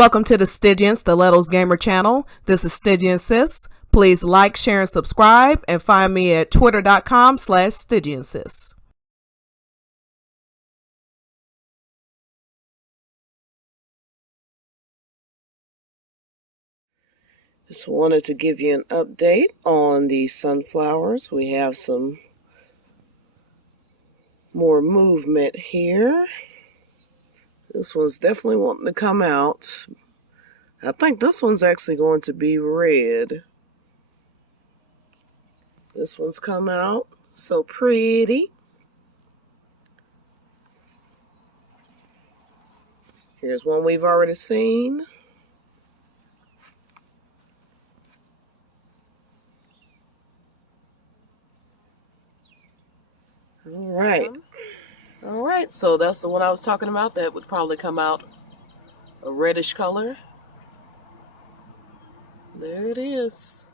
Welcome to the Stygian Stilettos Gamer channel. This is StygianSis. Please like, share, and subscribe, and find me at twitter.com/StygianSis. Just wanted to give you an update on the sunflowers. We have some more movement here. This one's definitely wanting to come out. I think this one's actually going to be red. This one's come out. So pretty. Here's one we've already seen. All right, so that's the one I was talking about. That would probably come out a reddish color. There it is.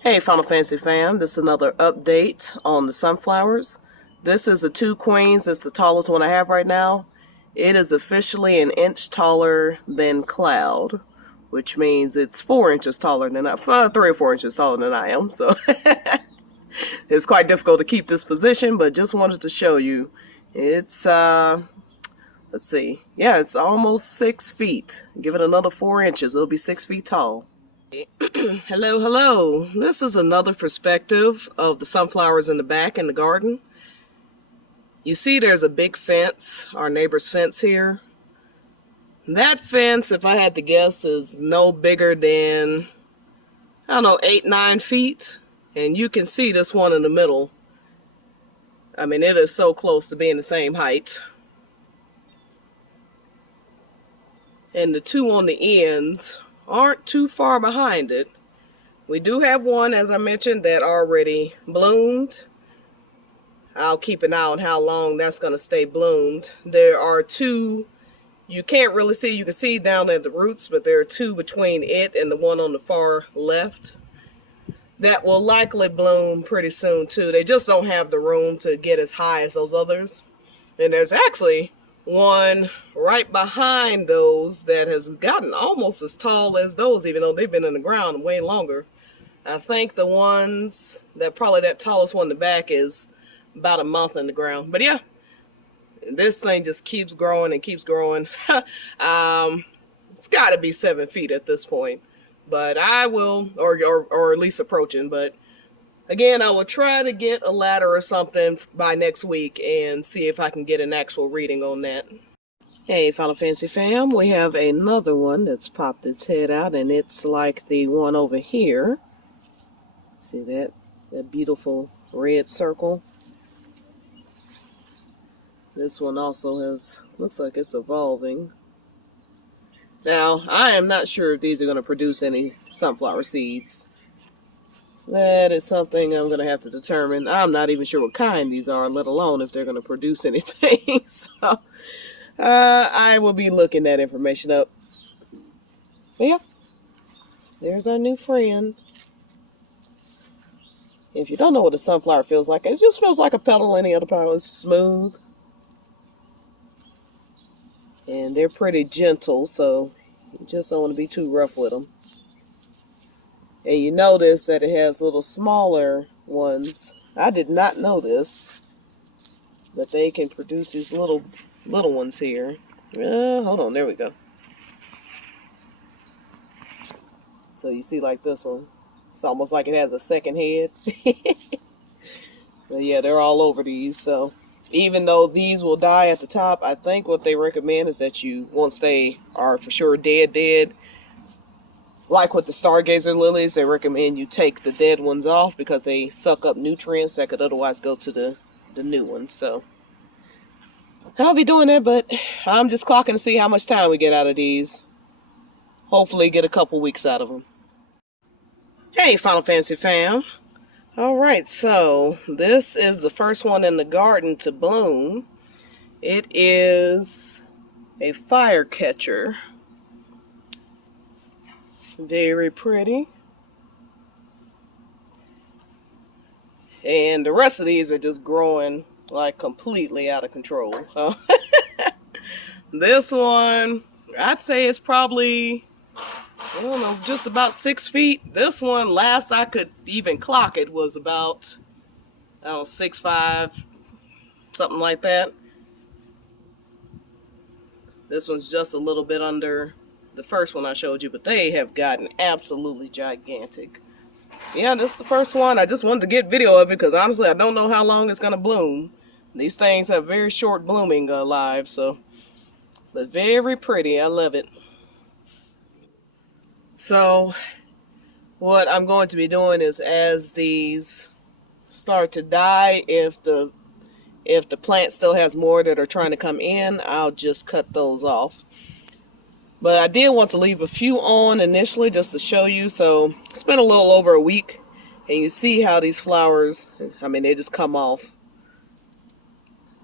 Hey, Final Fantasy fam, this is another update on the sunflowers. This is the Two Queens. It's the tallest one I have right now. It is officially an inch taller than Cloud, which means it's 4 inches taller than 3 or 4 inches taller than I am. So it's quite difficult to keep this position, but just wanted to show you. It's, let's see. Yeah, it's almost 6 feet. Give it another 4 inches. It'll be 6 feet tall. Hello. This is another perspective of the sunflowers in the back in the garden. You see there's a big fence, our neighbor's fence here. That fence, if I had to guess, is no bigger than, I don't know, 8-9 feet. And you can see this one in the middle. I mean, it is so close to being the same height. And the two on the ends aren't too far behind it. We do have one, as I mentioned, that already bloomed. I'll keep an eye on how long that's going to stay bloomed. There are two, you can't really see, you can see down at the roots, but there are two between it and the one on the far left that will likely bloom pretty soon too. They just don't have the room to get as high as those others. And there's actually one right behind those that has gotten almost as tall as those, even though they've been in the ground way longer. I think the ones that probably that tallest one in the back is about a month in the ground. But yeah, this thing just keeps growing and keeps growing. It's got to be 7 feet at this point. But I will, or at least approaching. But again, I will try to get a ladder or something by next week and see if I can get an actual reading on that. Hey, Final Fantasy fam, we have another one that's popped its head out, and it's like the one over here. See that beautiful red circle? This one also looks like it's evolving. Now, I am not sure if these are going to produce any sunflower seeds. That is something I'm going to have to determine. I'm not even sure what kind these are, let alone if they're going to produce anything. So, I will be looking that information up. But yeah, there's our new friend. If you don't know what a sunflower feels like, it just feels like a petal any other petal. It's smooth. And they're pretty gentle, so you just don't want to be too rough with them. And you notice that it has little smaller ones. I did not know this, but they can produce these little ones here. Hold on, there we go. So you see like this one. It's almost like it has a second head. But yeah, they're all over these, so even though these will die at the top, I think what they recommend is that you, once they are for sure dead, like with the Stargazer lilies, they recommend you take the dead ones off because they suck up nutrients that could otherwise go to the new ones. So I'll be doing that, but I'm just clocking to see how much time we get out of these. Hopefully get a couple weeks out of them. Hey, Final Fantasy fam. Alright, so this is the first one in the garden to bloom. It is a fire catcher. Very pretty. And the rest of these are just growing like completely out of control. This one I'd say it's probably, I don't know, just about 6 feet. This one, last I could even clock it, was about, I don't know, 6'5", something like that. This one's just a little bit under the first one I showed you, but they have gotten absolutely gigantic. Yeah, this is the first one. I just wanted to get video of it because honestly, I don't know how long it's going to bloom. These things have very short blooming lives, so, but very pretty. I love it. So what I'm going to be doing is, as these start to die, if the plant still has more that are trying to come in, I'll just cut those off. But I did want to leave a few on initially just to show you. So it's been a little over a week, and you see how these flowers, I mean, they just come off.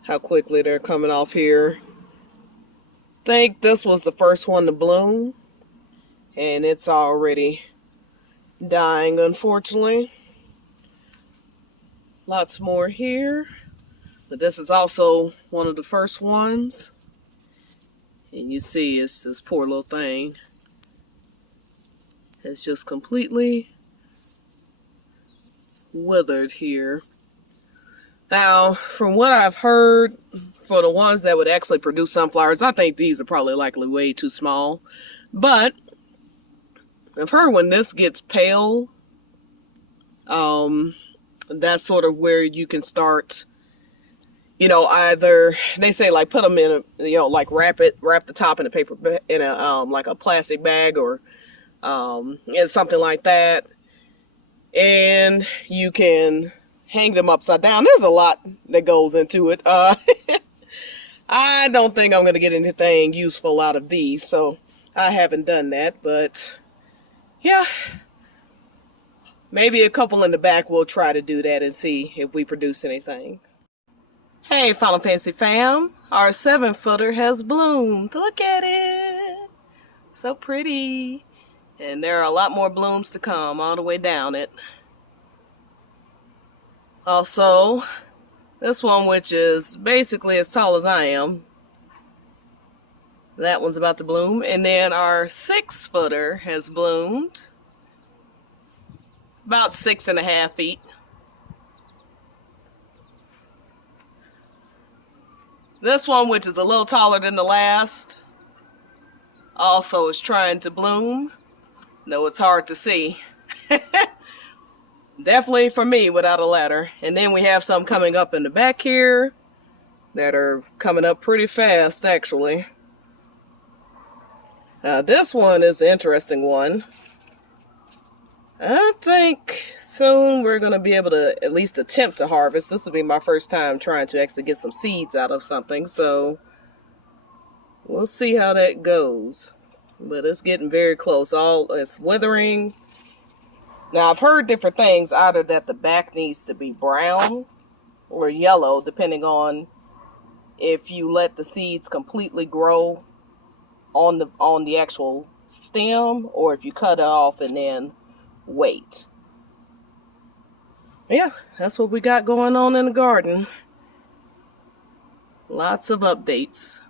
How quickly they're coming off here. I think this was the first one to bloom, and it's already dying, unfortunately. Lots more here, but this is also one of the first ones. And you see, it's this poor little thing. It's just completely withered here. Now, from what I've heard, for the ones that would actually produce sunflowers, I think these are probably likely way too small. But I've heard when this gets pale, that's sort of where you can start, you know, either, they say like put them in a, you know, like wrap the top in a paper, in a, like a plastic bag or, something like that. And you can hang them upside down. There's a lot that goes into it. I don't think I'm going to get anything useful out of these, so I haven't done that, but yeah, maybe a couple in the back we'll try to do that and see if we produce anything. Hey, Final Fantasy fam, our 7-footer has bloomed. Look at it. So pretty. And there are a lot more blooms to come all the way down it. Also, this one, which is basically as tall as I am, that one's about to bloom. And then our 6-footer has bloomed. About 6.5 feet. This one, which is a little taller than the last, also is trying to bloom, though it's hard to see. Definitely for me without a ladder. And then we have some coming up in the back here that are coming up pretty fast, actually. This one is an interesting one. I think soon we're going to be able to at least attempt to harvest. This will be my first time trying to actually get some seeds out of something, so we'll see how that goes. But it's getting very close. It's withering. Now, I've heard different things, either that the back needs to be brown or yellow, depending on if you let the seeds completely grow on the actual stem, or if you cut it off and then wait. Yeah, that's what we got going on in the garden. Lots of updates.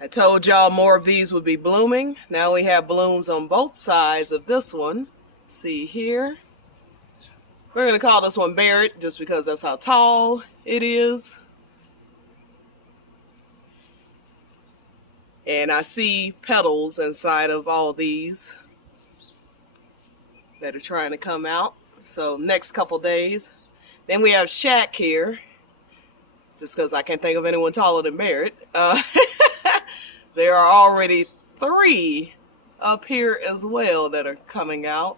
I told y'all more of these would be blooming. Now we have blooms on both sides of this one. See here. We're going to call this one Barrett just because that's how tall it is. And I see petals inside of all these that are trying to come out. So next couple days. Then we have Shaq here, just because I can't think of anyone taller than Barrett. There are already 3 up here as well that are coming out,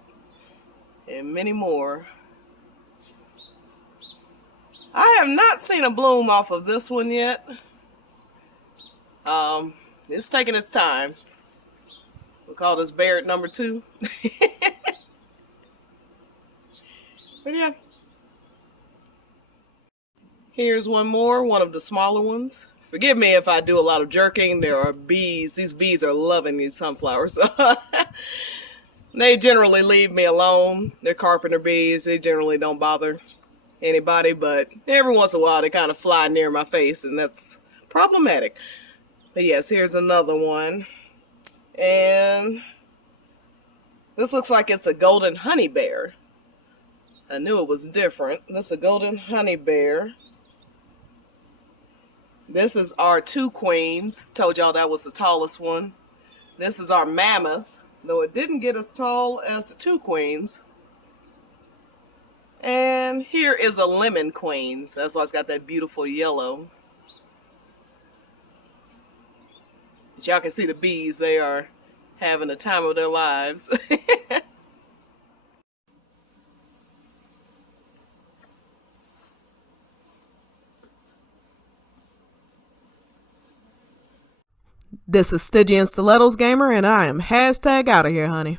and many more. I have not seen a bloom off of this one yet. It's taking its time. We'll call this Barrett number 2. But yeah, here's one more, one of the smaller ones. Forgive me if I do a lot of jerking. There are bees. These bees are loving these sunflowers. They generally leave me alone. They're carpenter bees. They generally don't bother anybody, but every once in a while they kind of fly near my face, and that's problematic. But yes, here's another one. And this looks like it's a golden honey bear. I knew it was different. This is a golden honey bear. This is our two queens. Told y'all that was the tallest one. This is our mammoth, though it didn't get as tall as the two queens. And here is a lemon queen. So that's why it's got that beautiful yellow. But y'all can see the bees. They are having the time of their lives. This is Stygian Stilettos Gamer, and I am # out of here, honey.